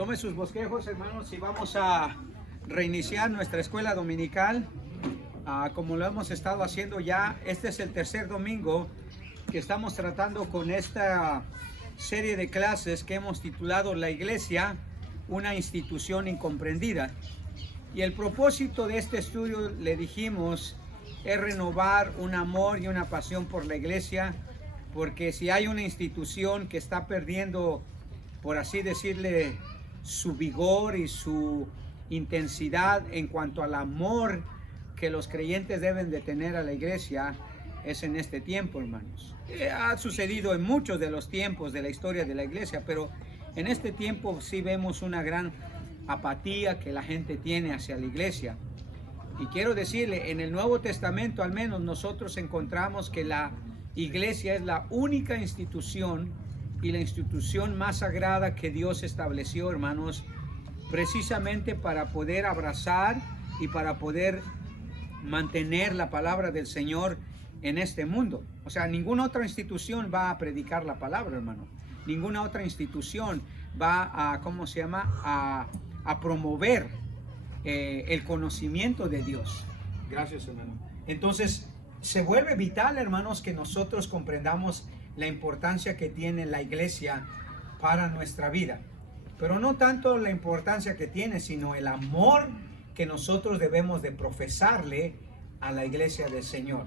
Tome sus bosquejos, hermanos, y vamos a reiniciar nuestra escuela dominical. Como lo hemos estado haciendo ya, este es el tercer domingo que estamos tratando con esta serie de clases que hemos titulado La Iglesia, una institución incomprendida. Y el propósito de este estudio, le dijimos, es renovar un amor y una pasión por la iglesia, porque si hay una institución que está perdiendo, por así decirle, su vigor y su intensidad en cuanto al amor que los creyentes deben de tener a la iglesia, es en este tiempo, hermanos. Ha sucedido en muchos de los tiempos de la historia de la iglesia, pero en este tiempo sí vemos una gran apatía que la gente tiene hacia la iglesia. Y quiero decirle, en el Nuevo Testamento al menos nosotros encontramos que la iglesia es la única institución y la institución más sagrada que Dios estableció, hermanos, precisamente para poder abrazar y para poder mantener la palabra del Señor en este mundo. O sea, ninguna otra institución va a predicar la palabra, hermano. Ninguna otra institución va a, ¿cómo se llama?, a promover el conocimiento de Dios. Gracias, hermano. Entonces, se vuelve vital, hermanos, que nosotros comprendamos la importancia que tiene la iglesia para nuestra vida. Pero no tanto la importancia que tiene, sino el amor que nosotros debemos de profesarle a la iglesia del Señor.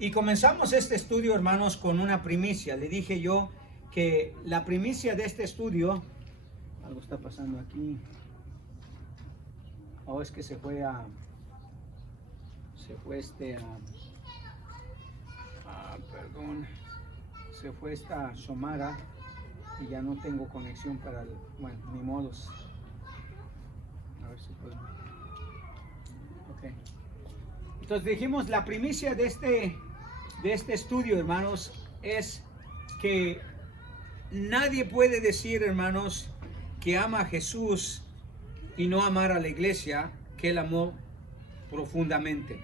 Y comenzamos este estudio, hermanos, con una primicia. Le dije yo que la primicia de este estudio... Algo está pasando aquí. Oh, es que se fue se fue esta Somara y ya no tengo conexión para bueno, ni modos. A ver si puedo. Ok. Entonces dijimos, la primicia de este estudio, hermanos, es que nadie puede decir, hermanos, que ama a Jesús y no amar a la iglesia que él amó profundamente.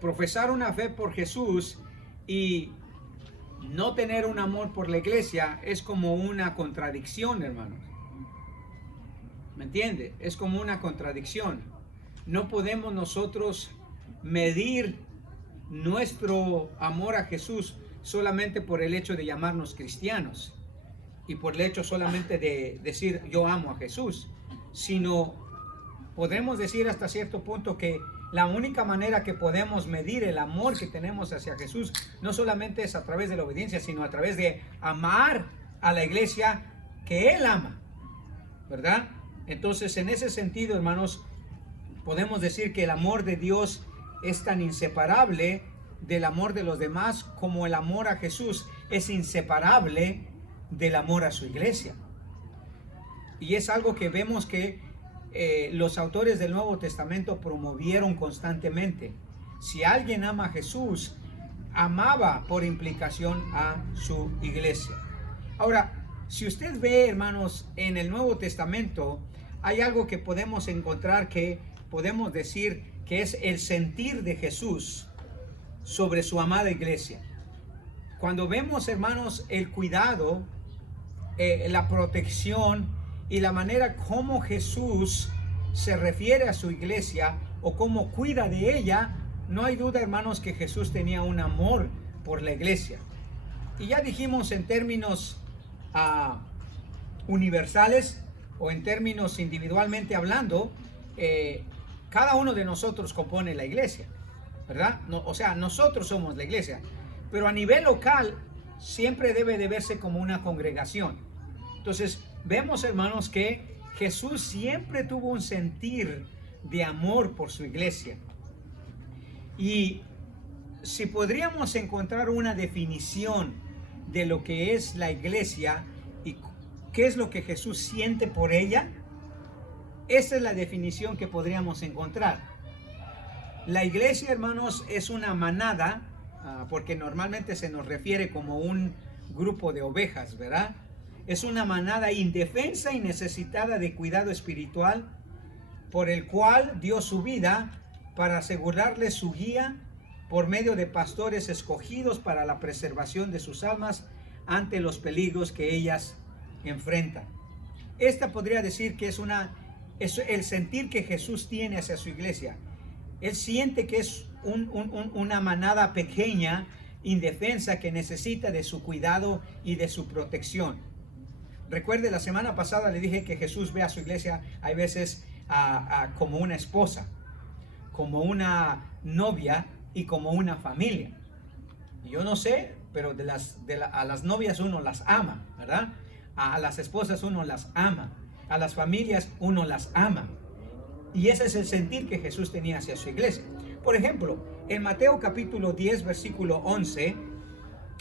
Profesar una fe por Jesús y no tener un amor por la iglesia es como una contradicción, hermanos. ¿Me entiende? Es como una contradicción. No podemos nosotros medir nuestro amor a Jesús solamente por el hecho de llamarnos cristianos y por el hecho solamente de decir yo amo a Jesús, sino podemos decir hasta cierto punto que la única manera que podemos medir el amor que tenemos hacia Jesús no solamente es a través de la obediencia, sino a través de amar a la iglesia que Él ama, ¿verdad? Entonces, en ese sentido, hermanos, podemos decir que el amor de Dios es tan inseparable del amor de los demás como el amor a Jesús es inseparable del amor a su iglesia. Y es algo que vemos que los autores del Nuevo Testamento promovieron constantemente. Si alguien ama a Jesús, amaba por implicación a su iglesia. Ahora, si usted ve, hermanos, en el Nuevo Testamento hay algo que podemos encontrar que podemos decir que es el sentir de Jesús sobre su amada iglesia. Cuando vemos, hermanos, el cuidado, la protección y la manera como Jesús se refiere a su iglesia o cómo cuida de ella, no hay duda, hermanos, que Jesús tenía un amor por la iglesia. Y ya dijimos en términos universales o en términos individualmente hablando, cada uno de nosotros compone la iglesia, ¿verdad? O sea, nosotros somos la iglesia, pero a nivel local siempre debe de verse como una congregación. Entonces, vemos, hermanos, que Jesús siempre tuvo un sentir de amor por su iglesia. Y si podríamos encontrar una definición de lo que es la iglesia y qué es lo que Jesús siente por ella, esa es la definición que podríamos encontrar. La iglesia, hermanos, es una manada, porque normalmente se nos refiere como un grupo de ovejas, ¿verdad? Es una manada indefensa y necesitada de cuidado espiritual, por el cual dio su vida para asegurarle su guía por medio de pastores escogidos para la preservación de sus almas ante los peligros que ellas enfrentan. esta podría decir que es el sentir que Jesús tiene hacia su iglesia. Él siente que es una manada pequeña, indefensa, que necesita de su cuidado y de su protección. Recuerde, la semana pasada le dije que Jesús ve a su iglesia, hay veces, como una esposa, como una novia y como una familia. Yo no sé, pero a las novias uno las ama, ¿verdad? A las esposas uno las ama, a las familias uno las ama. Y ese es el sentir que Jesús tenía hacia su iglesia. Por ejemplo, en Mateo capítulo 10, versículo 11,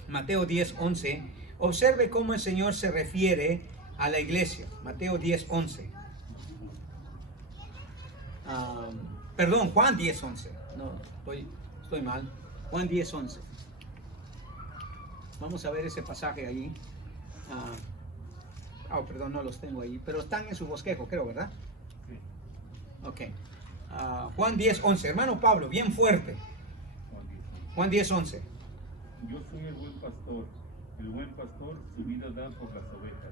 Mateo 10, 11, observe cómo el Señor se refiere a la iglesia. Mateo 10, 11. Perdón, Juan 10, 11. No, estoy mal. Juan 10, 11. Vamos a ver ese pasaje allí. Perdón, no los tengo ahí, pero están en su bosquejo, creo, ¿verdad? Sí. Ok. Juan 10, 11. Hermano Pablo, bien fuerte. Juan 10, 11. Yo soy el buen pastor. El buen pastor su vida da por las ovejas.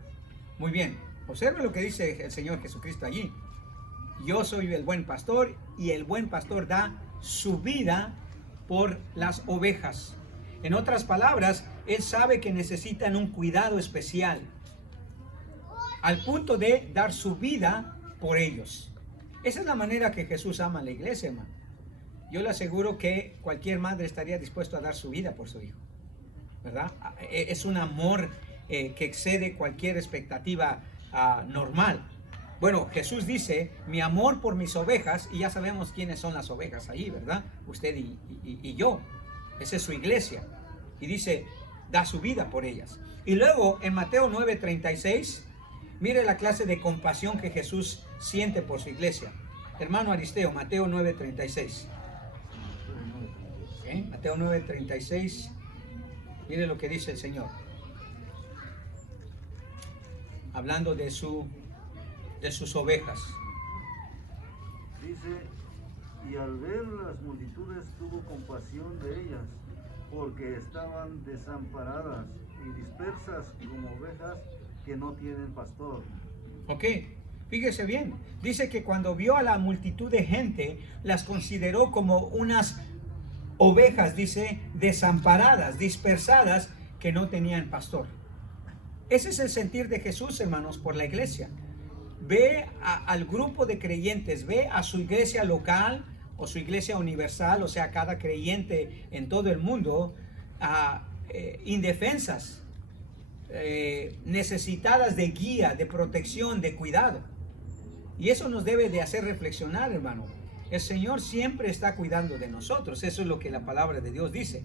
Muy bien. Observe lo que dice el Señor Jesucristo allí. Yo soy el buen pastor y el buen pastor da su vida por las ovejas. En otras palabras, Él sabe que necesitan un cuidado especial, al punto de dar su vida por ellos. Esa es la manera que Jesús ama a la iglesia, hermano. Yo le aseguro que cualquier madre estaría dispuesto a dar su vida por su hijo, ¿verdad? Es un amor que excede cualquier expectativa normal. Bueno, Jesús dice, mi amor por mis ovejas, y ya sabemos quiénes son las ovejas ahí, ¿verdad? Usted y yo. Esa es su iglesia. Y dice, da su vida por ellas. Y luego en Mateo 9:36, mire la clase de compasión que Jesús siente por su iglesia. Hermano Aristeo, Mateo 9:36. ¿Okay? Mateo 9:36. Mire lo que dice el Señor. Hablando de sus ovejas. Dice, y al ver las multitudes tuvo compasión de ellas, porque estaban desamparadas y dispersas como ovejas que no tienen pastor. Ok, fíjese bien. Dice que cuando vio a la multitud de gente, las consideró como unas ovejas, dice, desamparadas, dispersadas, que no tenían pastor. Ese es el sentir de Jesús, hermanos, por la iglesia. Ve al grupo de creyentes, ve a su iglesia local o su iglesia universal, o sea, cada creyente en todo el mundo, indefensas, necesitadas de guía, de protección, de cuidado. Y eso nos debe de hacer reflexionar, hermano. El Señor siempre está cuidando de nosotros. Eso es lo que la palabra de Dios dice.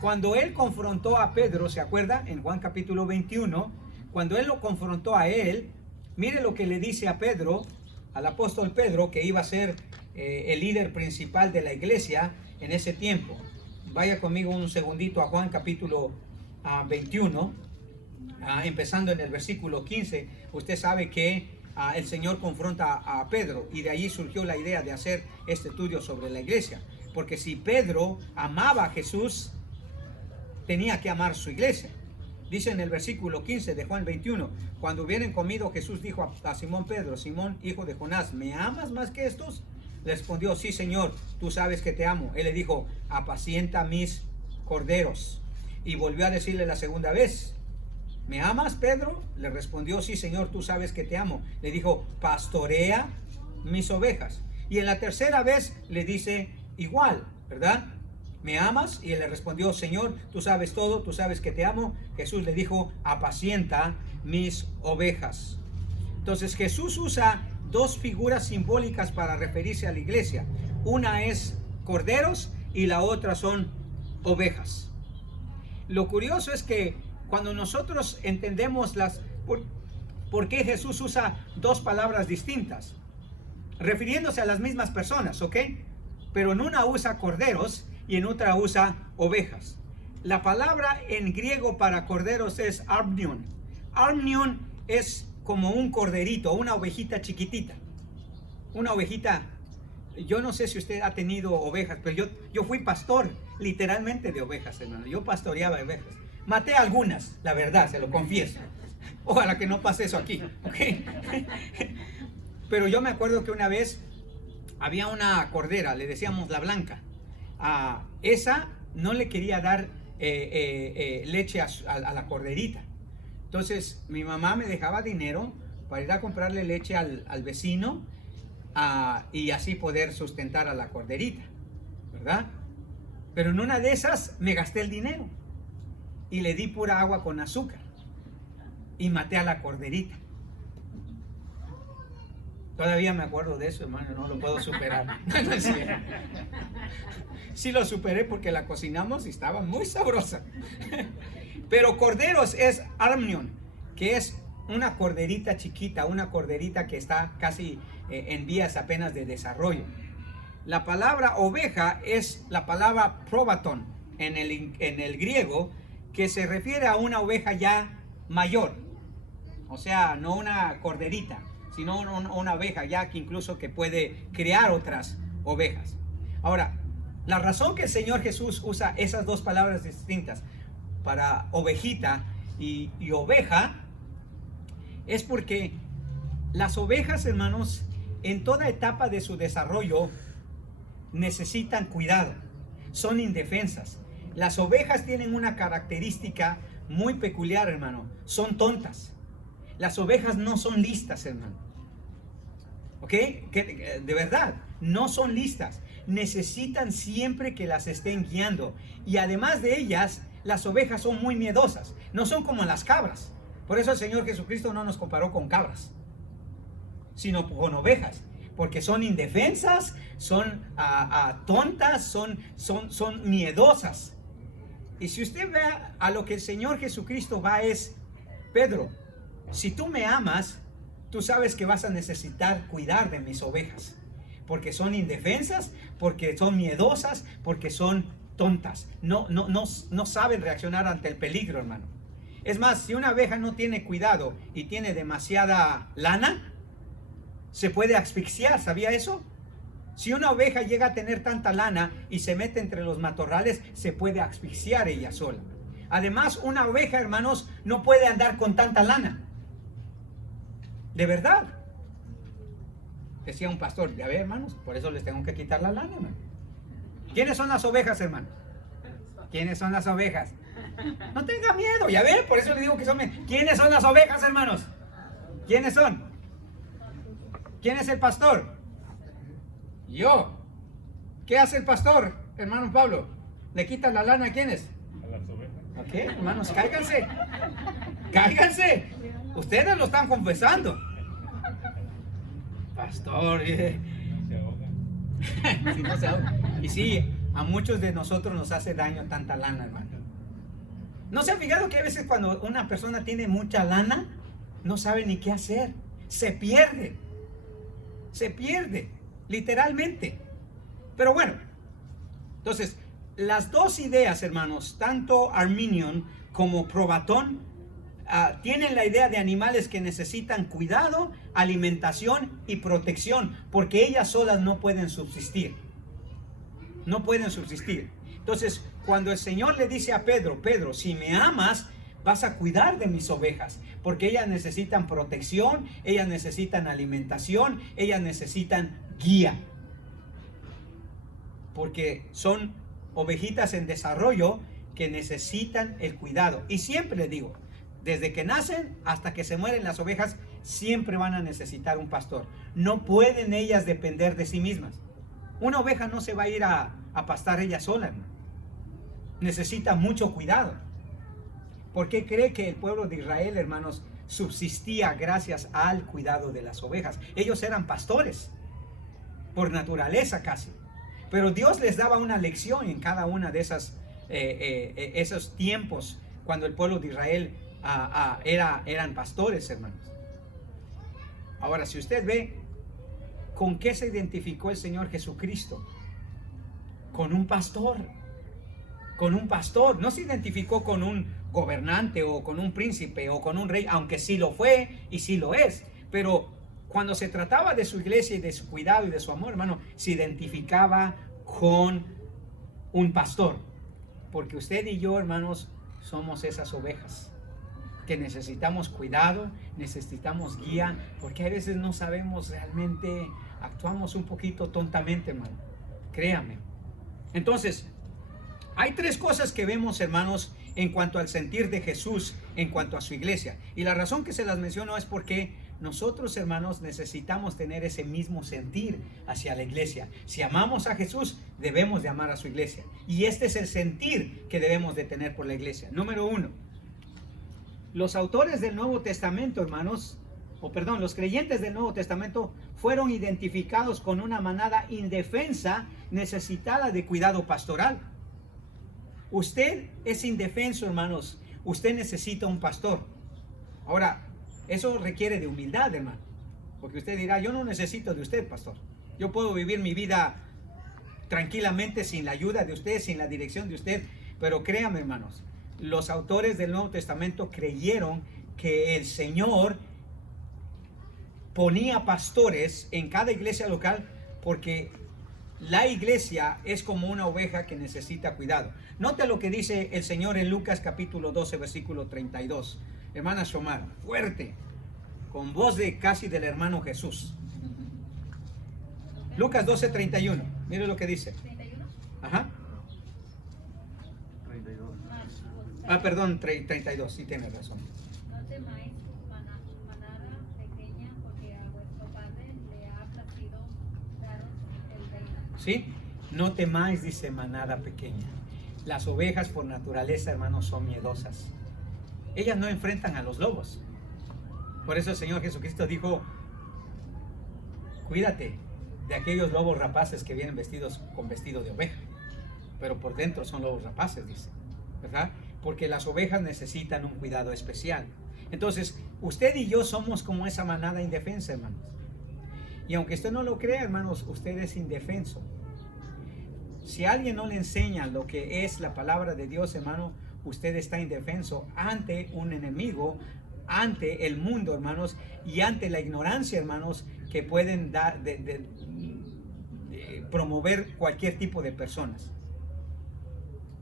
Cuando Él confrontó a Pedro, ¿se acuerda? En Juan capítulo 21, cuando Él lo confrontó a él, mire lo que le dice a Pedro, al apóstol Pedro, que iba a ser el líder principal de la iglesia en ese tiempo. Vaya conmigo un segundito a Juan capítulo 21, empezando en el versículo 15. Usted sabe que el Señor confronta a Pedro, y de allí surgió la idea de hacer este estudio sobre la iglesia. Porque si Pedro amaba a Jesús, tenía que amar su iglesia. Dice en el versículo 15 de Juan 21, cuando hubieran comido, Jesús dijo a Simón Pedro, Simón, hijo de Jonás, ¿me amas más que estos? Le respondió, sí, Señor, tú sabes que te amo. Él le dijo, apacienta mis corderos. Y volvió a decirle la segunda vez, ¿me amas, Pedro? Le respondió, sí, Señor, tú sabes que te amo. Le dijo, pastorea mis ovejas. Y en la tercera vez le dice igual, ¿verdad? ¿Me amas? Y él le respondió, Señor, tú sabes todo, tú sabes que te amo. Jesús le dijo, apacienta mis ovejas. Entonces Jesús usa dos figuras simbólicas para referirse a la iglesia. Una es corderos y la otra son ovejas. Lo curioso es que cuando nosotros entendemos por qué Jesús usa dos palabras distintas, refiriéndose a las mismas personas, ¿ok? Pero en una usa corderos y en otra usa ovejas. La palabra en griego para corderos es armnion. Armnion es como un corderito, una ovejita chiquitita. Una ovejita. Yo no sé si usted ha tenido ovejas, pero yo fui pastor literalmente de ovejas, hermano. Yo pastoreaba ovejas. Maté algunas, la verdad, se lo confieso. Ojalá que no pase eso aquí, ¿ok? Pero yo me acuerdo que una vez había una cordera, le decíamos la blanca. A esa no le quería dar leche a la corderita. Entonces mi mamá me dejaba dinero para ir a comprarle leche al vecino y así poder sustentar a la corderita, ¿verdad? Pero en una de esas me gasté el dinero y le di pura agua con azúcar y maté a la corderita. Todavía me acuerdo de eso, hermano, no lo puedo superar. No es cierto. Sí lo superé porque la cocinamos y estaba muy sabrosa. Pero corderos es armnion, que es una corderita chiquita, una corderita que está casi en vías apenas de desarrollo. La palabra oveja es la palabra probaton en el griego, que se refiere a una oveja ya mayor. O sea, no una corderita, sino una oveja ya que incluso que puede criar otras ovejas. Ahora, la razón que el Señor Jesús usa esas dos palabras distintas para ovejita y oveja es porque las ovejas, hermanos, en toda etapa de su desarrollo necesitan cuidado, son indefensas. Las ovejas tienen una característica muy peculiar, hermano, son tontas. Las ovejas no son listas, hermano. ¿Ok? De verdad, no son listas. Necesitan siempre que las estén guiando. Y además de ellas, las ovejas son muy miedosas. No son como las cabras. Por eso el Señor Jesucristo no nos comparó con cabras, sino con ovejas. Porque son indefensas, son tontas, son miedosas. Y si usted ve a lo que el Señor Jesucristo va es, Pedro, si tú me amas, tú sabes que vas a necesitar cuidar de mis ovejas. Porque son indefensas, porque son miedosas, porque son tontas. No saben reaccionar ante el peligro, hermano. Es más, si una oveja no tiene cuidado y tiene demasiada lana, se puede asfixiar, ¿sabía eso? Si una oveja llega a tener tanta lana y se mete entre los matorrales, se puede asfixiar ella sola. Además, una oveja, hermanos, no puede andar con tanta lana. De verdad. Decía un pastor, ya ve, hermanos, por eso les tengo que quitar la lana, hermano. ¿Quiénes son las ovejas, hermanos? ¿Quiénes son las ovejas? No tenga miedo, ya ve, por eso le digo que son... ¿Quiénes son las ovejas, hermanos? ¿Quiénes son? ¿Quién es el pastor? Yo. ¿Qué hace el pastor, hermano Pablo? ¿Le quita la lana a quiénes? A las ovejas. ¿Ok, hermanos? Cáiganse. Cáiganse. Ustedes lo están confesando. Pastor. Se ahoga. Si no se ahoga. Y sí, a muchos de nosotros nos hace daño tanta lana, hermano. ¿No se han fijado que a veces cuando una persona tiene mucha lana, no sabe ni qué hacer? Se pierde. Se pierde, literalmente. Pero bueno, entonces, las dos ideas, hermanos, tanto Arminian como Probatón, tienen la idea de animales que necesitan cuidado, alimentación y protección, porque ellas solas no pueden subsistir. No pueden subsistir. Entonces, cuando el Señor le dice a Pedro, Pedro, si me amas, vas a cuidar de mis ovejas, porque ellas necesitan protección, ellas necesitan alimentación, ellas necesitan guía. Porque son ovejitas en desarrollo que necesitan el cuidado. Y siempre les digo, desde que nacen hasta que se mueren las ovejas, siempre van a necesitar un pastor. No pueden ellas depender de sí mismas. Una oveja no se va a ir a pastar ella sola, hermano. Necesita mucho cuidado. ¿Por qué cree que el pueblo de Israel, hermanos, subsistía gracias al cuidado de las ovejas? Ellos eran pastores, por naturaleza casi. Pero Dios les daba una lección en cada una de esos tiempos cuando el pueblo de Israel eran pastores, hermanos. Ahora, si usted ve con qué se identificó el Señor Jesucristo, con un pastor. Con un pastor, no se identificó con un gobernante o con un príncipe o con un rey, aunque sí lo fue y sí lo es, pero cuando se trataba de su iglesia y de su cuidado y de su amor, hermano, se identificaba con un pastor, porque usted y yo, hermanos, somos esas ovejas que necesitamos cuidado, necesitamos guía, porque a veces no sabemos realmente, actuamos un poquito tontamente, hermano. Créame. Entonces, hay tres cosas que vemos, hermanos, en cuanto al sentir de Jesús, en cuanto a su iglesia. Y la razón que se las menciono es porque nosotros, hermanos, necesitamos tener ese mismo sentir hacia la iglesia. Si amamos a Jesús, debemos de amar a su iglesia. Y este es el sentir que debemos de tener por la iglesia. Número uno, los autores del Nuevo Testamento, hermanos, los creyentes del Nuevo Testamento fueron identificados con una manada indefensa necesitada de cuidado pastoral. Usted es indefenso, hermanos. Usted necesita un pastor. Ahora, eso requiere de humildad, hermano. Porque usted dirá, yo no necesito de usted, pastor. Yo puedo vivir mi vida tranquilamente sin la ayuda de usted, sin la dirección de usted. Pero créame, hermanos, los autores del Nuevo Testamento creyeron que el Señor ponía pastores en cada iglesia local porque la iglesia es como una oveja que necesita cuidado. Note lo que dice el Señor en Lucas capítulo 12, versículo 32. Hermana Xiomara, fuerte, con voz de casi del hermano Jesús. Lucas 12, 31. Mire lo que dice. 31. Ajá. 32. Perdón, 32. Sí, tiene razón. No temáis manada pequeña, porque a vuestro Padre le ha placido daros el reino. ¿Sí? No temáis, dice, manada pequeña. Las ovejas por naturaleza, hermanos, son miedosas. Ellas no enfrentan a los lobos. Por eso el Señor Jesucristo dijo, cuídate de aquellos lobos rapaces que vienen vestidos con vestido de oveja, pero por dentro son lobos rapaces, dice, ¿verdad? Porque las ovejas necesitan un cuidado especial. Entonces, usted y yo somos como esa manada indefensa, hermanos. Y aunque usted no lo crea, hermanos, usted es indefenso. Si alguien no le enseña lo que es la palabra de Dios, hermano, usted está indefenso ante un enemigo, ante el mundo, hermanos, y ante la ignorancia, hermanos, que pueden dar promover cualquier tipo de personas.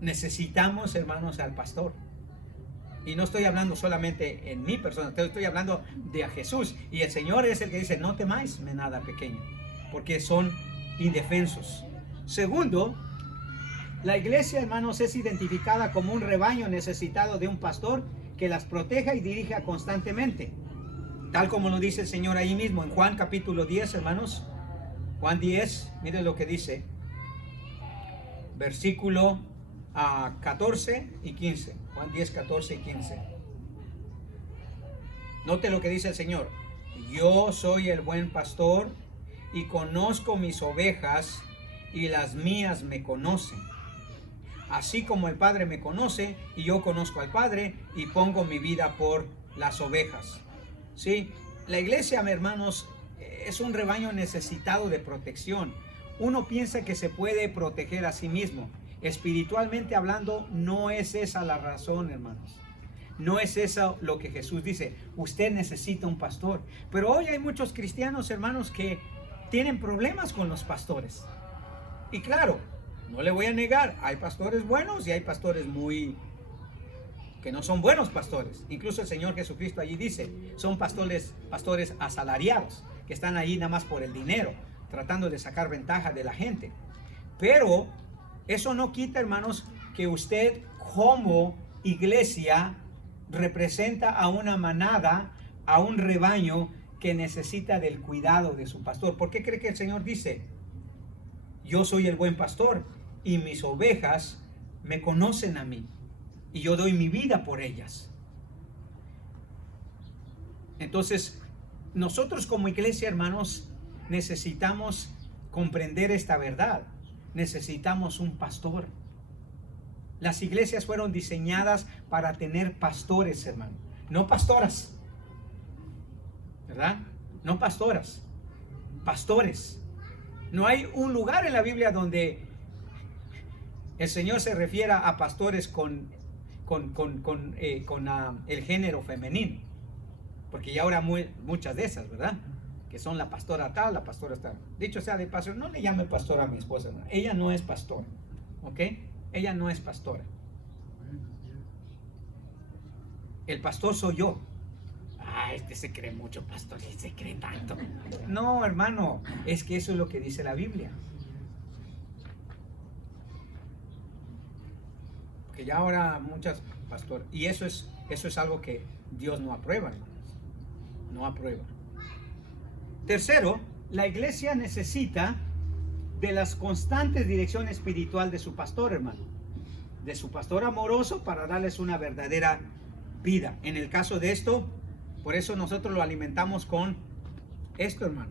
Necesitamos, hermanos, al pastor. Y no estoy hablando solamente en mi persona, estoy hablando de a Jesús. Y el Señor es el que dice, no temáis manada pequeña, porque son indefensos. Segundo, la iglesia, hermanos, es identificada como un rebaño necesitado de un pastor que las proteja y dirija constantemente. Tal como lo dice el Señor ahí mismo en Juan capítulo 10, hermanos. Juan 10, miren lo que dice. Versículo 14 y 15. Juan 10, 14 y 15. Note lo que dice el Señor. Yo soy el buen pastor y conozco mis ovejas y las mías me conocen. Así como el Padre me conoce y yo conozco al Padre y pongo mi vida por las ovejas. Sí, la iglesia, hermanos, es un rebaño necesitado de protección. Uno piensa que se puede proteger a sí mismo. Espiritualmente hablando, no es esa la razón, hermanos. No es eso lo que Jesús dice. Usted necesita un pastor. Pero hoy hay muchos cristianos, hermanos, que tienen problemas con los pastores. Y claro, no le voy a negar, hay pastores buenos y hay pastores que no son buenos pastores. Incluso el Señor Jesucristo allí dice, son pastores asalariados, que están ahí nada más por el dinero, tratando de sacar ventaja de la gente. Pero eso no quita, hermanos, que usted como iglesia representa a una manada, a un rebaño que necesita del cuidado de su pastor. ¿Por qué cree que el Señor dice, yo soy el buen pastor y mis ovejas me conocen a mí y yo doy mi vida por ellas? Entonces, nosotros como iglesia, hermanos, necesitamos comprender esta verdad. Necesitamos un pastor. Las iglesias fueron diseñadas para tener pastores, hermano, no pastoras, ¿verdad? No pastoras, pastores. No hay un lugar en la Biblia donde el Señor se refiera a pastores con el género femenino, porque ya ahora muchas de esas, ¿verdad? Que son la pastora tal, la pastora tal. Dicho sea de paso, no le llame pastora a mi esposa, ¿no? Ella no es pastora, ¿ok? Ella no es pastora. el pastor soy yo. Ah, este se cree mucho, pastor, y se cree tanto. No, hermano, es que eso es lo que dice la Biblia. Que ya ahora muchas, pastor, y eso es algo que Dios no aprueba, hermanos. No aprueba. Tercero, la iglesia necesita de las constantes dirección espiritual de su pastor, hermano. De su pastor amoroso para darles una verdadera vida. En el caso de esto, por eso nosotros lo alimentamos con esto, hermano.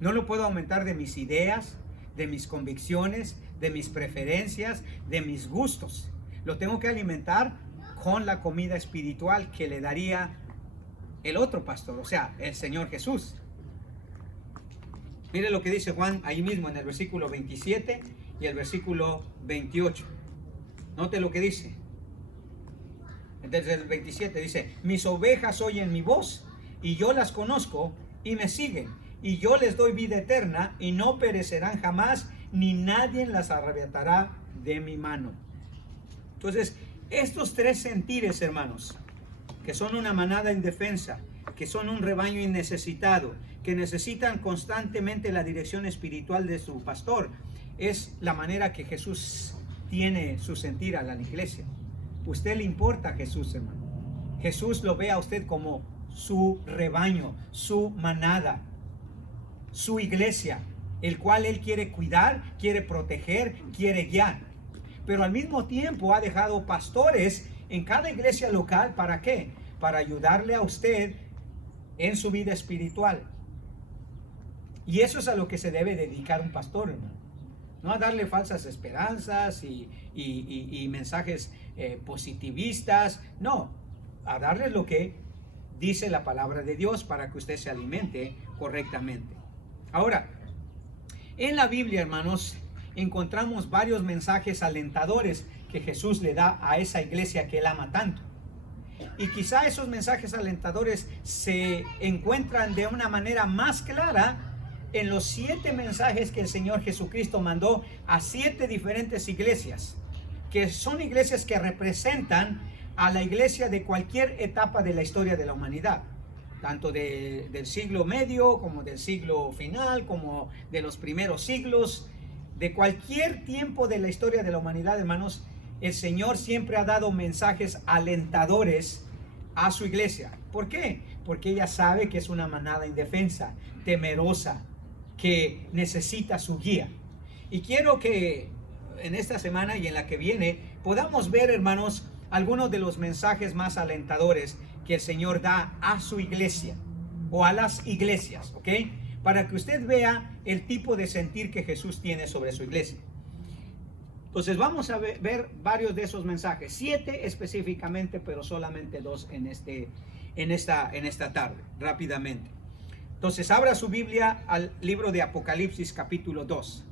No lo puedo aumentar de mis ideas, de mis convicciones, de mis preferencias, de mis gustos. Lo tengo que alimentar con la comida espiritual que le daría el otro pastor, o sea, el Señor Jesús. Mire lo que dice Juan ahí mismo en el versículo 27 y el versículo 28. Note lo que dice. Desde el 27 dice: mis ovejas oyen mi voz y yo las conozco y me siguen, y yo les doy vida eterna y no perecerán jamás, ni nadie las arrebatará de mi mano. Entonces, estos tres sentires, hermanos, que son una manada indefensa, que son un rebaño innecesitado, que necesitan constantemente la dirección espiritual de su pastor, es la manera que Jesús tiene su sentir a la iglesia. Usted le importa a Jesús, hermano. Jesús lo ve a usted como su rebaño, su manada, su iglesia, el cual Él quiere cuidar, quiere proteger, quiere guiar. Pero al mismo tiempo ha dejado pastores en cada iglesia local. ¿Para qué? Para ayudarle a usted en su vida espiritual. Y eso es a lo que se debe dedicar un pastor, hermano. No a darle falsas esperanzas y mensajes positivistas. No, a darle lo que dice la palabra de Dios para que usted se alimente correctamente. Ahora, en la Biblia, hermanos, encontramos varios mensajes alentadores que Jesús le da a esa iglesia que Él ama tanto. Y quizá esos mensajes alentadores se encuentran de una manera más clara en los 7 mensajes que el Señor Jesucristo mandó a 7 diferentes iglesias, que son iglesias que representan a la iglesia de cualquier etapa de la historia de la humanidad, tanto del siglo medio como del siglo final, como de los primeros siglos, de cualquier tiempo de la historia de la humanidad, hermanos. El Señor siempre ha dado mensajes alentadores a su iglesia. ¿Por qué? Porque ella sabe que es una manada indefensa, temerosa, que necesita su guía. Y quiero que en esta semana y en la que viene podamos ver, hermanos, algunos de los mensajes más alentadores que el Señor da a su iglesia o a las iglesias, ¿ok? Para que usted vea el tipo de sentir que Jesús tiene sobre su iglesia. Entonces vamos a ver varios de esos mensajes, 7 específicamente, pero solamente 2 en esta tarde, rápidamente. Entonces abra su Biblia al libro de Apocalipsis capítulo 2.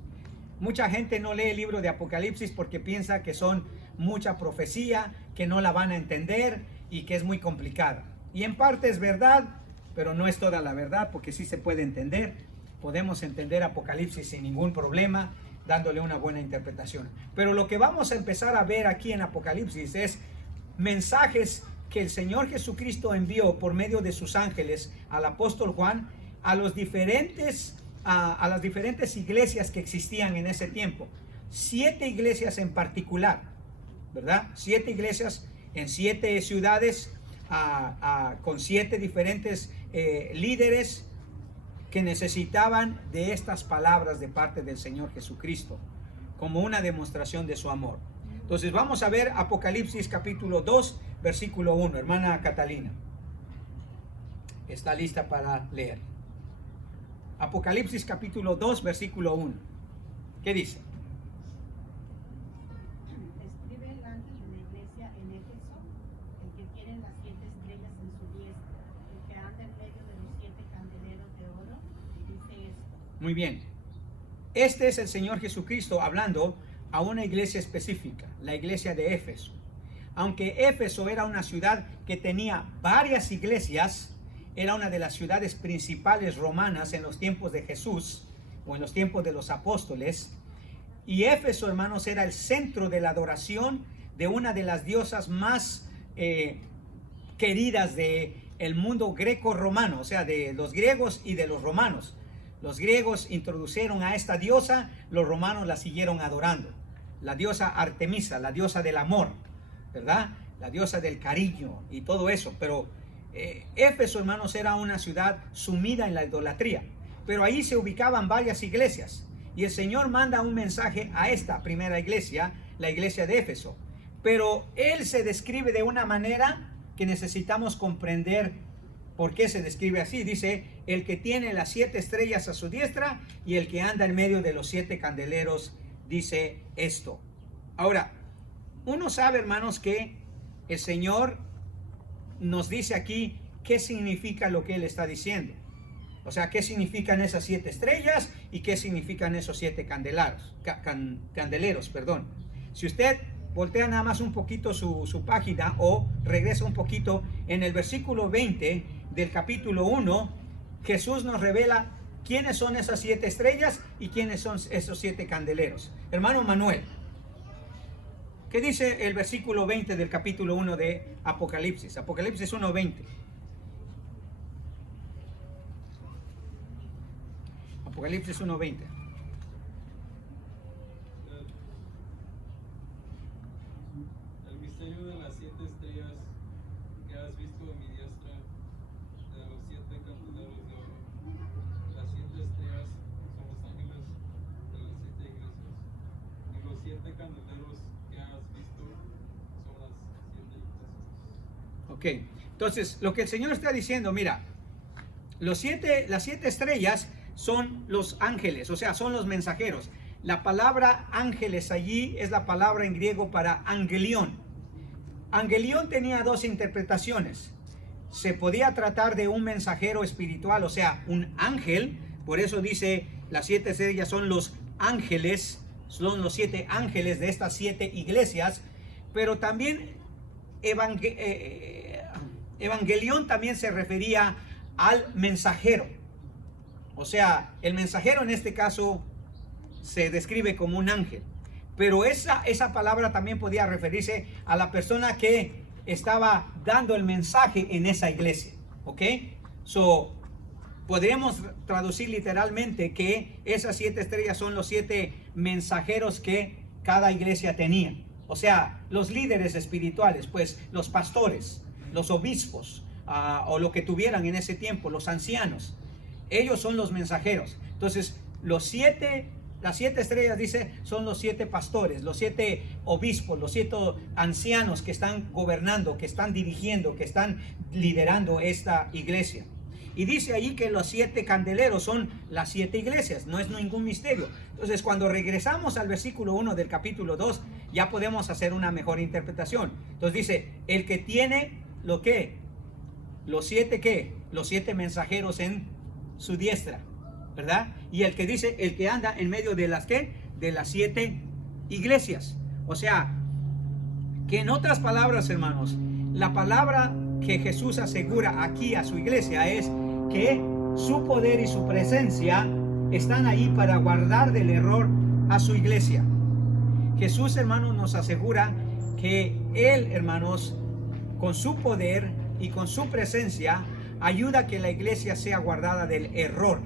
Mucha gente no lee el libro de Apocalipsis porque piensa que son mucha profecía, que no la van a entender y que es muy complicada. Y en parte es verdad, pero no es toda la verdad, porque sí se puede entender. Podemos entender Apocalipsis sin ningún problema, dándole una buena interpretación. Pero lo que vamos a empezar a ver aquí en Apocalipsis es mensajes que el Señor Jesucristo envió por medio de sus ángeles al apóstol Juan a las diferentes iglesias que existían en ese tiempo. 7 iglesias en particular, ¿verdad? 7 iglesias en 7 ciudades, con 7 diferentes líderes que necesitaban de estas palabras de parte del Señor Jesucristo como una demostración de su amor. Entonces vamos a ver Apocalipsis capítulo 2, versículo 1. Hermana Catalina, ¿está lista para leer? Apocalipsis capítulo 2, versículo 1. ¿Qué dice? Escribe el ángel de la iglesia en Éfeso, el que tiene las 7 estrellas en su diestra, el que anda en medio de los 7 candeleros de oro, dice esto. Muy bien. Este es el Señor Jesucristo hablando a una iglesia específica, la iglesia de Éfeso. Aunque Éfeso era una ciudad que tenía varias iglesias, era una de las ciudades principales romanas en los tiempos de Jesús o en los tiempos de los apóstoles. Y Éfeso, hermanos, era el centro de la adoración de una de las diosas más queridas de el mundo greco-romano, o sea, de los griegos y de los romanos. Los griegos introdujeron a esta diosa, los romanos la siguieron adorando. La diosa Artemisa, la diosa del amor, ¿verdad? La diosa del cariño y todo eso. Pero Éfeso, hermanos, era una ciudad sumida en la idolatría. Pero ahí se ubicaban varias iglesias. Y el Señor manda un mensaje a esta primera iglesia, la iglesia de Éfeso. Pero Él se describe de una manera que necesitamos comprender por qué se describe así. Dice, el que tiene las 7 estrellas a su diestra y el que anda en medio de los 7 candeleros, dice esto. Ahora, uno sabe, hermanos, que el Señor nos dice aquí qué significa lo que Él está diciendo. O sea, qué significan esas 7 estrellas y qué significan esos 7 candeleros. Si usted voltea nada más un poquito su página o regresa un poquito en el versículo 20 del capítulo 1, Jesús nos revela quiénes son esas 7 estrellas y quiénes son esos 7 candeleros. Hermano Manuel, ¿qué dice el versículo 20 del capítulo 1 de Apocalipsis? Apocalipsis 1:20. Apocalipsis 1:20. El misterio de las 7 estrellas que has visto a mi diestra, de los 7 candeleros de oro. Las 7 estrellas son los ángeles de las 7 iglesias. Y los 7 candeleros que has visto son las 7 iglesias. Ok, entonces lo que el Señor está diciendo, mira, las 7 estrellas son los ángeles, o sea, son los mensajeros. La palabra ángeles allí es la palabra en griego para angelión. Angelión tenía 2 interpretaciones. Se podía tratar de un mensajero espiritual, o sea, un ángel. Por eso dice, las 7 estrellas son los ángeles, son los 7 ángeles de estas 7 iglesias. Pero también evangelión también se refería al mensajero. O sea, el mensajero en este caso se describe como un ángel. Pero esa palabra también podía referirse a la persona que estaba dando el mensaje en esa iglesia. ¿Ok? Podríamos traducir literalmente que esas 7 estrellas son los 7 mensajeros que cada iglesia tenía. O sea, los líderes espirituales, pues los pastores, los obispos, o lo que tuvieran en ese tiempo, los ancianos. Ellos son los mensajeros. Entonces, las 7 estrellas, dice, son los 7 pastores, los 7 obispos, los 7 ancianos que están gobernando, que están dirigiendo, que están liderando esta iglesia. Y dice ahí que los 7 candeleros son las 7 iglesias, no es ningún misterio. Entonces, cuando regresamos al versículo 1 del capítulo 2, ya podemos hacer una mejor interpretación. Entonces dice, el que tiene lo que, los 7 ¿qué? Los 7 mensajeros en su diestra, ¿verdad? Y el que dice, el que anda en medio de las ¿qué? De las 7 iglesias. O sea, que en otras palabras, hermanos, la palabra que Jesús asegura aquí a su iglesia es que su poder y su presencia están ahí para guardar del error a su iglesia. Jesús, hermanos, nos asegura que Él, hermanos, con su poder y con su presencia, ayuda a que la iglesia sea guardada del error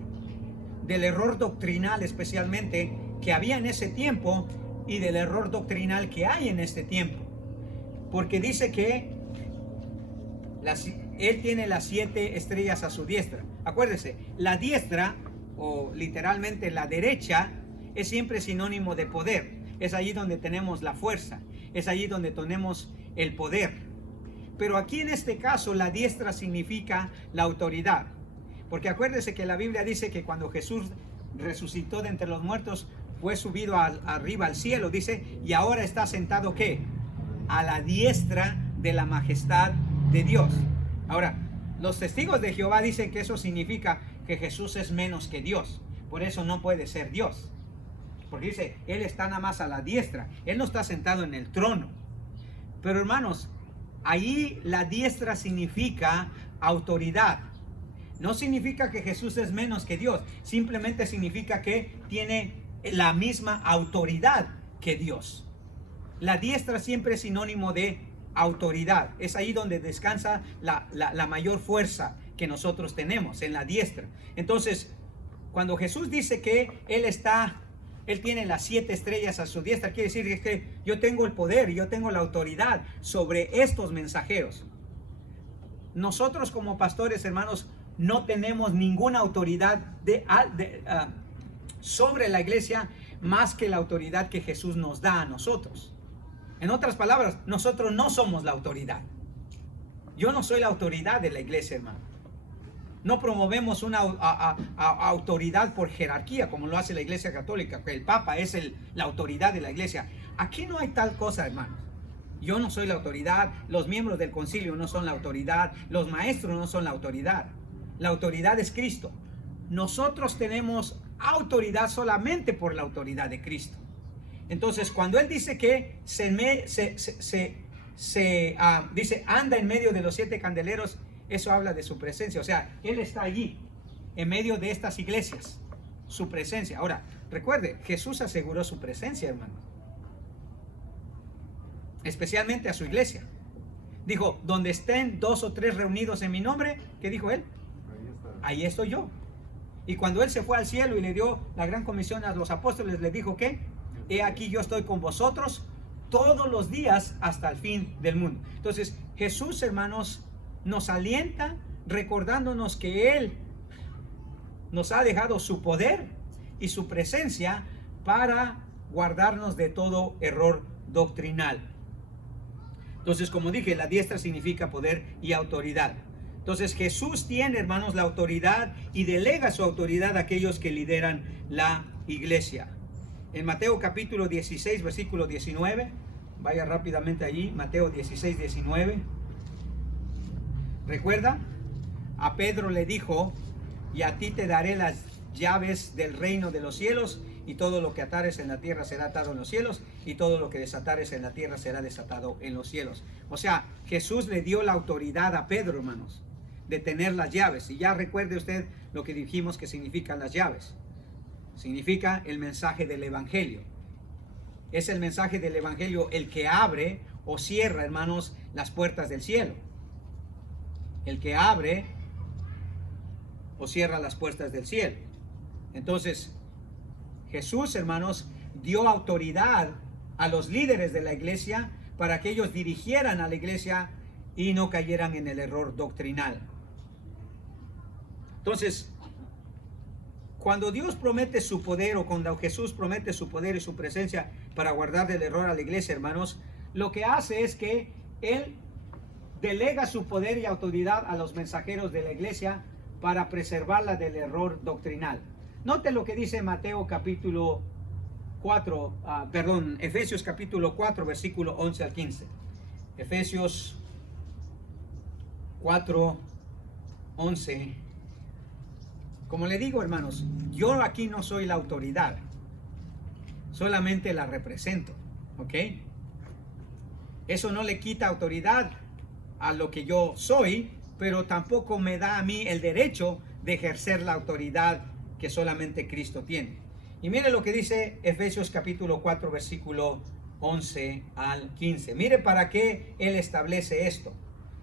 doctrinal especialmente que había en ese tiempo y del error doctrinal que hay en este tiempo. Porque dice que Él tiene las 7 estrellas a su diestra. Acuérdese, la diestra, o literalmente la derecha, es siempre sinónimo de poder. Es allí donde tenemos la fuerza, es allí donde tenemos el poder. Pero aquí en este caso la diestra significa la autoridad. Porque acuérdese que la Biblia dice que cuando Jesús resucitó de entre los muertos, fue subido arriba al cielo, dice, y ahora está sentado ¿qué? A la diestra de la majestad de Dios. Ahora, los testigos de Jehová dicen que eso significa que Jesús es menos que Dios. Por eso no puede ser Dios. Porque dice, Él está nada más a la diestra. Él no está sentado en el trono. Pero hermanos, ahí la diestra significa autoridad. No significa que Jesús es menos que Dios. Simplemente significa que tiene la misma autoridad que Dios. La diestra siempre es sinónimo de autoridad. Es ahí donde descansa la mayor fuerza que nosotros tenemos, en la diestra. Entonces, cuando Jesús dice que Él tiene las 7 estrellas a su diestra, quiere decir que yo tengo el poder, yo tengo la autoridad sobre estos mensajeros. Nosotros como pastores, hermanos, no tenemos ninguna autoridad sobre la iglesia más que la autoridad que Jesús nos da a nosotros. En otras palabras, nosotros no somos la autoridad. Yo no soy la autoridad de la iglesia, hermano. No promovemos una autoridad por jerarquía, como lo hace la Iglesia Católica, que el Papa es la autoridad de la iglesia. Aquí no hay tal cosa, hermanos. Yo no soy la autoridad, los miembros del concilio no son la autoridad, los maestros no son la autoridad. La autoridad es Cristo. Nosotros tenemos autoridad solamente por la autoridad de Cristo. Entonces, cuando Él dice que dice, anda en medio de los 7 candeleros, eso habla de su presencia. O sea, Él está allí, en medio de estas iglesias, su presencia. Ahora, recuerde, Jesús aseguró su presencia, hermano, especialmente a su iglesia. Dijo, donde estén 2 o 3 reunidos en mi nombre, ¿qué dijo Él? Ahí estoy yo. Y cuando Él se fue al cielo y le dio la gran comisión a los apóstoles, les dijo que, he aquí yo estoy con vosotros todos los días hasta el fin del mundo. Entonces, Jesús, hermanos, nos alienta recordándonos que Él nos ha dejado su poder y su presencia para guardarnos de todo error doctrinal. Entonces, como dije, la diestra significa poder y autoridad. Entonces, Jesús tiene, hermanos, la autoridad y delega su autoridad a aquellos que lideran la iglesia. En Mateo capítulo 16, versículo 19, vaya rápidamente allí, Mateo 16, 19. Recuerda, a Pedro le dijo, y a ti te daré las llaves del reino de los cielos, y todo lo que atares en la tierra será atado en los cielos, y todo lo que desatares en la tierra será desatado en los cielos. O sea, Jesús le dio la autoridad a Pedro, hermanos, de tener las llaves. Y ya recuerde usted lo que dijimos que significan las llaves. Significa el mensaje del evangelio. Es el mensaje del evangelio el que abre o cierra, hermanos, las puertas del cielo. El que abre o cierra las puertas del cielo. Entonces, Jesús, hermanos, dio autoridad a los líderes de la iglesia para que ellos dirigieran a la iglesia y no cayeran en el error doctrinal. Entonces, cuando Dios promete su poder, o cuando Jesús promete su poder y su presencia para guardar del error a la iglesia, hermanos, lo que hace es que Él delega su poder y autoridad a los mensajeros de la iglesia para preservarla del error doctrinal. Note lo que dice Mateo capítulo 4, Efesios capítulo 4, versículo 11 al 15. Efesios 4, 11. Como le digo, hermanos, yo aquí no soy la autoridad, solamente la represento, ¿ok? Eso no le quita autoridad a lo que yo soy, pero tampoco me da a mí el derecho de ejercer la autoridad que solamente Cristo tiene. Y mire lo que dice Efesios capítulo 4, versículo 11 al 15. Mire para qué Él establece esto.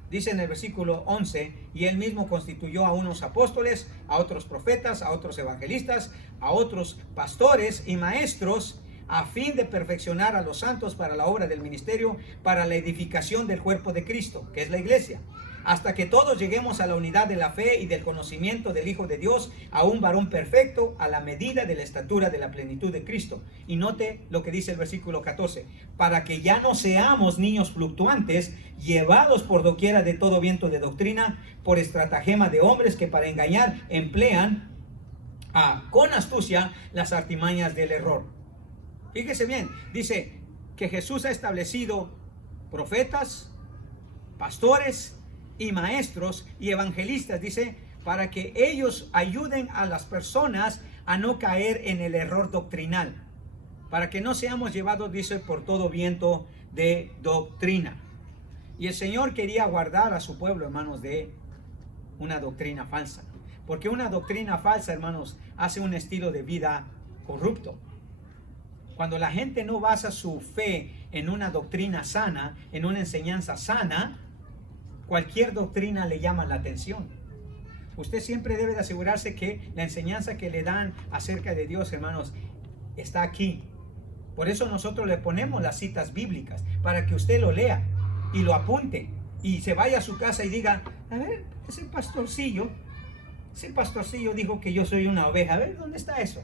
Dice en el versículo 11, y Él mismo constituyó a unos apóstoles, a otros profetas, a otros evangelistas, a otros pastores y maestros, a fin de perfeccionar a los santos para la obra del ministerio, para la edificación del cuerpo de Cristo, que es la iglesia, hasta que todos lleguemos a la unidad de la fe y del conocimiento del Hijo de Dios, a un varón perfecto, a la medida de la estatura de la plenitud de Cristo. Y note lo que dice el versículo 14, para que ya no seamos niños fluctuantes, llevados por doquiera de todo viento de doctrina, por estratagema de hombres que para engañar emplean con astucia las artimañas del error. Fíjese bien, dice que Jesús ha establecido profetas, pastores y maestros y evangelistas, dice, para que ellos ayuden a las personas a no caer en el error doctrinal, para que no seamos llevados, dice, por todo viento de doctrina. Y el Señor quería guardar a su pueblo, hermanos, de una doctrina falsa, porque una doctrina falsa, hermanos, hace un estilo de vida corrupto. Cuando la gente no basa su fe en una doctrina sana, en una enseñanza sana, cualquier doctrina le llama la atención. Usted siempre debe de asegurarse que la enseñanza que le dan acerca de Dios, hermanos, está aquí. Por eso nosotros le ponemos las citas bíblicas, para que usted lo lea y lo apunte y se vaya a su casa y diga, a ver, ese pastorcillo dijo que yo soy una oveja. A ver, ¿dónde está eso?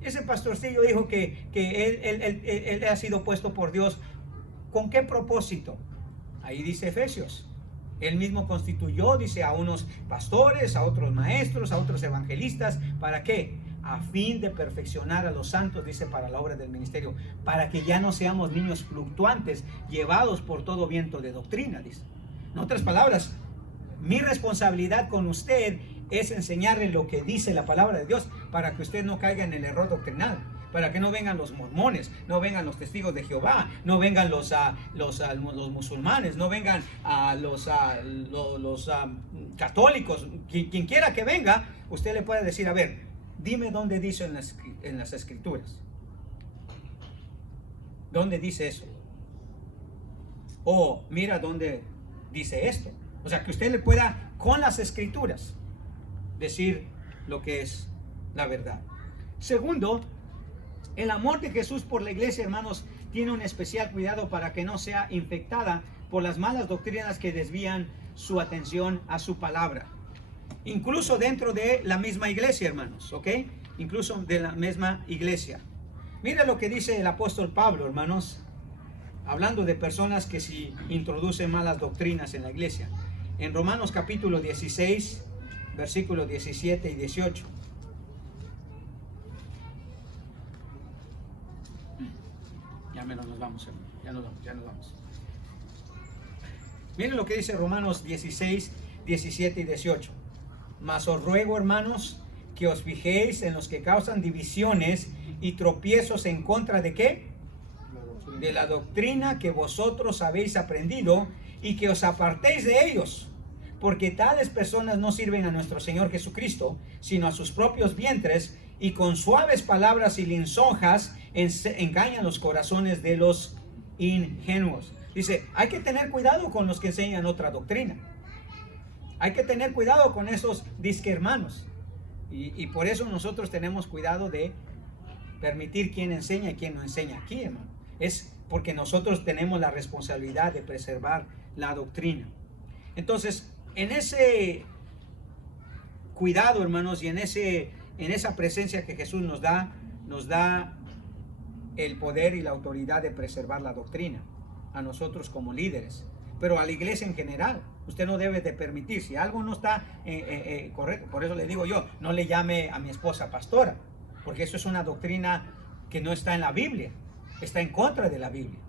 Ese pastorcillo dijo que él ha sido puesto por Dios. ¿Con qué propósito? Ahí dice Efesios. Él mismo constituyó, dice, a unos pastores, a otros maestros, a otros evangelistas. ¿Para qué? A fin de perfeccionar a los santos, dice, para la obra del ministerio. Para que ya no seamos niños fluctuantes, llevados por todo viento de doctrina, dice. En otras palabras, mi responsabilidad con usted es enseñarle lo que dice la palabra de Dios, para que usted no caiga en el error doctrinal, para que no vengan los mormones, no vengan los testigos de Jehová, no vengan los musulmanes, no vengan los católicos, quien quiera que venga. Usted le puede decir, a ver, dime dónde dice en las escrituras, dónde dice eso, o mira dónde dice esto. O sea, que usted le pueda con las escrituras decir lo que es la verdad. Segundo, el amor de Jesús por la iglesia, hermanos, tiene un especial cuidado para que no sea infectada por las malas doctrinas que desvían su atención a su palabra. Incluso dentro de la misma iglesia, hermanos, ¿ok? Incluso de la misma iglesia. Mira lo que dice el apóstol Pablo, hermanos, hablando de personas que si introducen malas doctrinas en la iglesia. En Romanos capítulo 16, versículos 17 y 18. Ya menos nos vamos, hermano. Ya nos vamos. Miren lo que dice Romanos 16, 17 y 18. Mas os ruego, hermanos, que os fijéis en los que causan divisiones y tropiezos en contra de ¿qué? De la doctrina que vosotros habéis aprendido, y que os apartéis de ellos, porque tales personas no sirven a nuestro Señor Jesucristo, sino a sus propios vientres, y con suaves palabras y lisonjas engañan los corazones de los ingenuos. Dice, hay que tener cuidado con los que enseñan otra doctrina. Hay que tener cuidado con esos disque hermanos. Y por eso nosotros tenemos cuidado de permitir quién enseña y quién no enseña aquí, hermano. Es porque nosotros tenemos la responsabilidad de preservar la doctrina. Entonces, en ese cuidado, hermanos, y en esa presencia que Jesús nos da el poder y la autoridad de preservar la doctrina a nosotros como líderes, pero a la iglesia en general. Usted no debe de permitir, si algo no está correcto, por eso le digo yo, no le llame a mi esposa pastora, porque eso es una doctrina que no está en la Biblia, está en contra de la Biblia.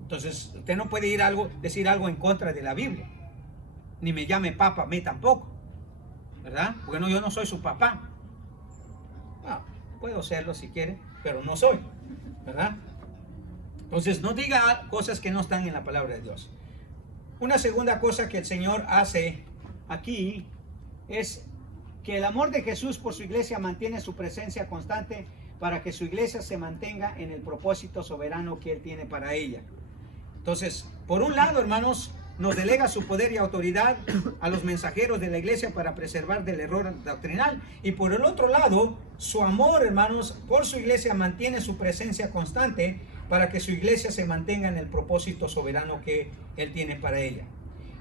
Entonces, usted no puede decir algo en contra de la Biblia. Ni me llame papa a mí tampoco, ¿verdad? Porque yo no soy su papá. Puedo serlo si quiere, pero no soy, ¿verdad? Entonces, no diga cosas que no están en la palabra de Dios. Una segunda cosa que el Señor hace aquí es que el amor de Jesús por su iglesia mantiene su presencia constante para que su iglesia se mantenga en el propósito soberano que Él tiene para ella. Entonces, por un lado, hermanos, nos delega su poder y autoridad a los mensajeros de la iglesia para preservar del error doctrinal. Y por el otro lado, su amor, hermanos, por su iglesia mantiene su presencia constante para que su iglesia se mantenga en el propósito soberano que Él tiene para ella.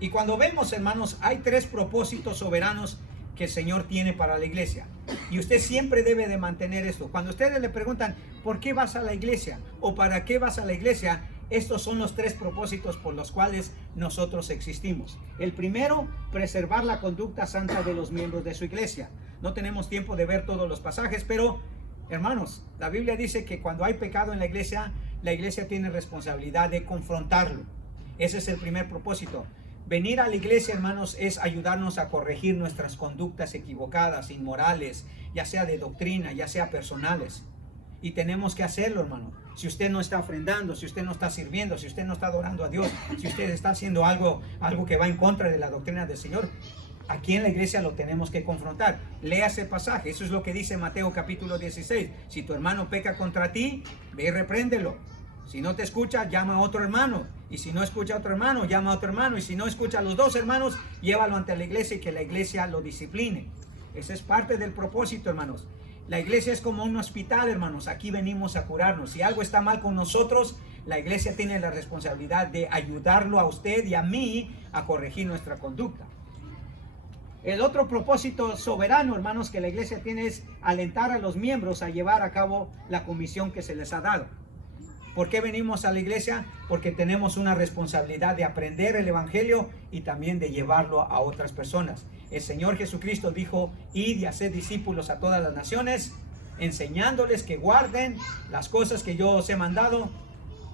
Y cuando vemos, hermanos, hay 3 propósitos soberanos que el Señor tiene para la iglesia. Y usted siempre debe de mantener esto. Cuando ustedes le preguntan, ¿por qué vas a la iglesia? ¿O para qué vas a la iglesia? Estos son los 3 propósitos por los cuales nosotros existimos. El primero, preservar la conducta santa de los miembros de su iglesia. No tenemos tiempo de ver todos los pasajes, pero, hermanos, la Biblia dice que cuando hay pecado en la iglesia tiene responsabilidad de confrontarlo. Ese es el primer propósito. Venir a la iglesia, hermanos, es ayudarnos a corregir nuestras conductas equivocadas, inmorales, ya sea de doctrina, ya sea personales. Y tenemos que hacerlo, hermano. Si usted no está ofrendando, si usted no está sirviendo, si usted no está adorando a Dios, si usted está haciendo algo que va en contra de la doctrina del Señor, aquí en la iglesia lo tenemos que confrontar. Lea ese pasaje, eso es lo que dice Mateo capítulo 16. Si tu hermano peca contra ti, ve y repréndelo. Si no te escucha, llama a otro hermano. Y si no escucha a otro hermano, llama a otro hermano. Y si no escucha a los dos hermanos, llévalo ante la iglesia y que la iglesia lo discipline. Ese es parte del propósito, hermanos. La iglesia es como un hospital, hermanos. Aquí venimos a curarnos. Si algo está mal con nosotros, la iglesia tiene la responsabilidad de ayudarlo a usted y a mí a corregir nuestra conducta. El otro propósito soberano, hermanos, que la iglesia tiene es alentar a los miembros a llevar a cabo la comisión que se les ha dado. ¿Por qué venimos a la iglesia? Porque tenemos una responsabilidad de aprender el evangelio y también de llevarlo a otras personas. El Señor Jesucristo dijo: id y haced discípulos a todas las naciones, enseñándoles que guarden las cosas que yo os he mandado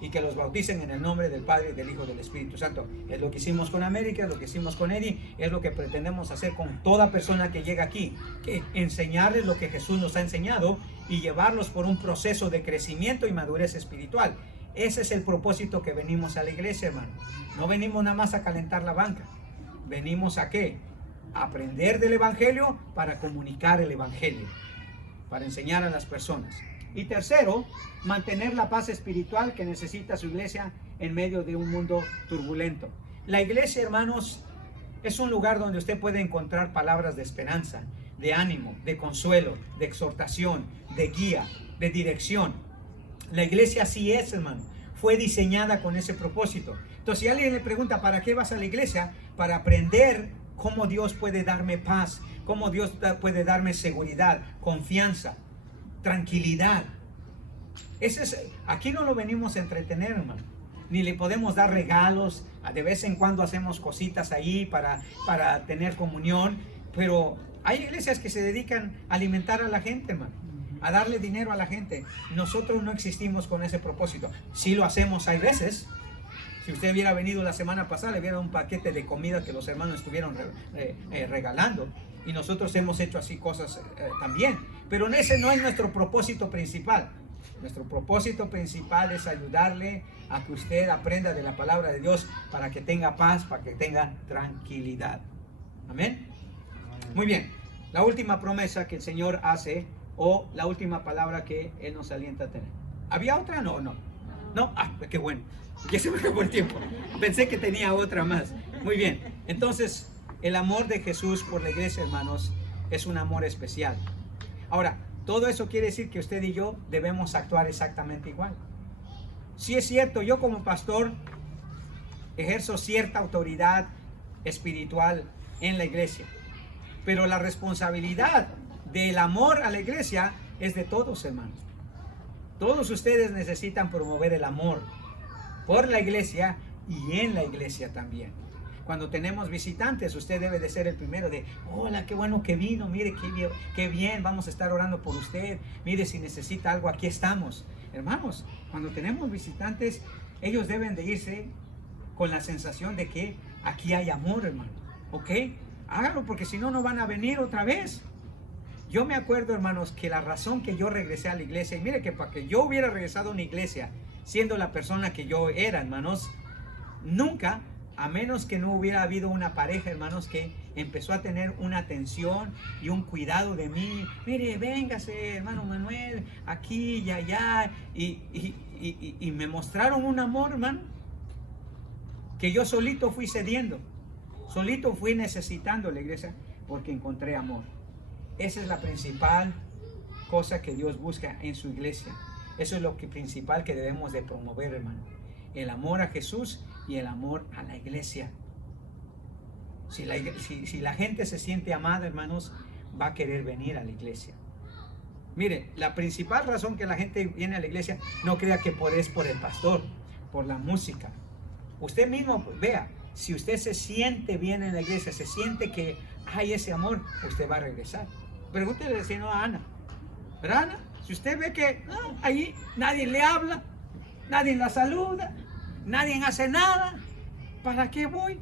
y que los bauticen en el nombre del Padre, del Hijo y del Espíritu Santo. Es lo que hicimos con América, es lo que hicimos con Eddie, es lo que pretendemos hacer con toda persona que llega aquí, que enseñarles lo que Jesús nos ha enseñado y llevarlos por un proceso de crecimiento y madurez espiritual. Ese es el propósito que venimos a la iglesia, hermano. No venimos nada más a calentar la banca. Venimos a ¿qué? A aprender del evangelio para comunicar el evangelio, para enseñar a las personas. Y tercero, mantener la paz espiritual que necesita su iglesia en medio de un mundo turbulento. La iglesia, hermanos, es un lugar donde usted puede encontrar palabras de esperanza, de ánimo, de consuelo, de exhortación, de guía, de dirección. La iglesia así es, hermano. Fue diseñada con ese propósito. Entonces, si alguien le pregunta, ¿para qué vas a la iglesia? Para aprender cómo Dios puede darme paz, cómo Dios puede darme seguridad, confianza, tranquilidad. Aquí no lo venimos a entretener, hermano. Ni le podemos dar regalos. De vez en cuando hacemos cositas ahí para tener comunión. Pero hay iglesias que se dedican a alimentar a la gente, hermano, a darle dinero a la gente. Nosotros no existimos con ese propósito. Sí lo hacemos, hay veces. Si usted hubiera venido la semana pasada, le hubiera dado un paquete de comida que los hermanos estuvieron regalando. Y nosotros hemos hecho así cosas también. Pero ese no es nuestro propósito principal. Nuestro propósito principal es ayudarle a que usted aprenda de la palabra de Dios para que tenga paz, para que tenga tranquilidad. Amén. Muy bien. La última promesa que el Señor hace, o la última palabra que Él nos alienta a tener. ¿Había otra? No. No, qué bueno. Ya se me acabó el tiempo. Pensé que tenía otra más. Muy bien. Entonces, el amor de Jesús por la iglesia, hermanos, es un amor especial. Ahora, todo eso quiere decir que usted y yo debemos actuar exactamente igual. Sí es cierto, yo como pastor ejerzo cierta autoridad espiritual en la iglesia, pero la responsabilidad del amor a la iglesia es de todos, hermanos. Todos ustedes necesitan promover el amor por la iglesia y en la iglesia también. Cuando tenemos visitantes, usted debe de ser el primero de: hola, qué bueno que vino, mire qué bien, vamos a estar orando por usted, mire si necesita algo, aquí estamos. Hermanos, cuando tenemos visitantes, ellos deben de irse con la sensación de que aquí hay amor, hermano. ¿Ok? Háganlo, porque si no, no van a venir otra vez. Yo me acuerdo, hermanos, que la razón que yo regresé a la iglesia, y mire que para que yo hubiera regresado a una iglesia siendo la persona que yo era, hermanos, nunca, a menos que no hubiera habido una pareja, hermanos, que empezó a tener una atención y un cuidado de mí. Mire, véngase, hermano Manuel, aquí y allá. Y me mostraron un amor, hermano, que yo solito fui cediendo. Solito fui necesitando la iglesia porque encontré amor. Esa es la principal cosa que Dios busca en su iglesia. Eso es lo principal que debemos de promover, hermano. El amor a Jesús y el amor a la iglesia. Si la gente se siente amada, hermanos, va a querer venir a la iglesia. Mire, la principal razón que la gente viene a la iglesia, no crea que es por el pastor, por la música. Usted mismo, pues, vea, si usted se siente bien en la iglesia, se siente que hay ese amor, usted va a regresar. Pregúntele si no a Ana. Pero Ana, si usted ve que ahí nadie le habla, nadie la saluda, nadie hace nada, ¿para qué voy?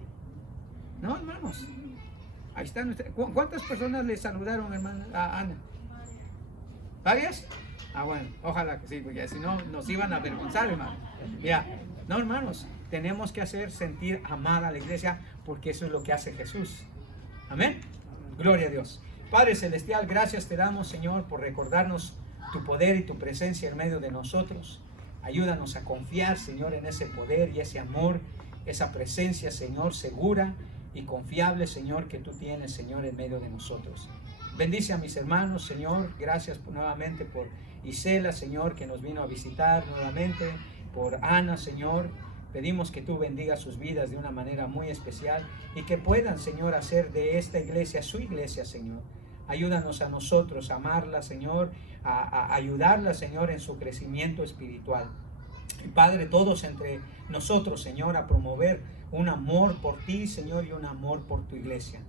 No, hermanos. Ahí están ustedes. ¿Cuántas personas le saludaron, hermana, a Ana? ¿Varias? Bueno, ojalá que sí, porque si no nos iban a avergonzar, hermano. Ya. No, hermanos, tenemos que hacer sentir amada a la iglesia, porque eso es lo que hace Jesús. Amén. Gloria a Dios. Padre Celestial, gracias te damos, Señor, por recordarnos tu poder y tu presencia en medio de nosotros. Ayúdanos a confiar, Señor, en ese poder y ese amor, esa presencia, Señor, segura y confiable, Señor, que tú tienes, Señor, en medio de nosotros. Bendice a mis hermanos, Señor. Gracias nuevamente por Isela, Señor, que nos vino a visitar nuevamente. Por Ana, Señor. Pedimos que tú bendigas sus vidas de una manera muy especial y que puedan, Señor, hacer de esta iglesia su iglesia, Señor. Ayúdanos a nosotros a amarla, Señor, a ayudarla, Señor, en su crecimiento espiritual. Y Padre, todos entre nosotros, Señor, a promover un amor por ti, Señor, y un amor por tu iglesia.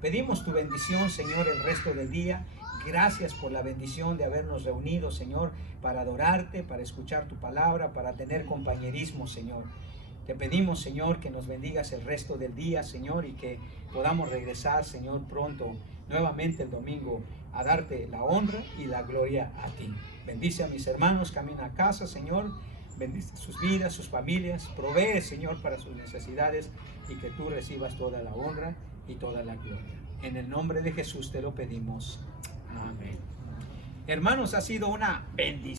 Pedimos tu bendición, Señor, el resto del día. Gracias por la bendición de habernos reunido, Señor, para adorarte, para escuchar tu palabra, para tener compañerismo, Señor. Te pedimos, Señor, que nos bendigas el resto del día, Señor, y que podamos regresar, Señor, pronto, nuevamente el domingo, a darte la honra y la gloria a ti. Bendice a mis hermanos, camina a casa, Señor. Bendice sus vidas, sus familias. Provee, Señor, para sus necesidades y que tú recibas toda la honra y toda la gloria. En el nombre de Jesús te lo pedimos. Amén. Hermanos, ha sido una bendición.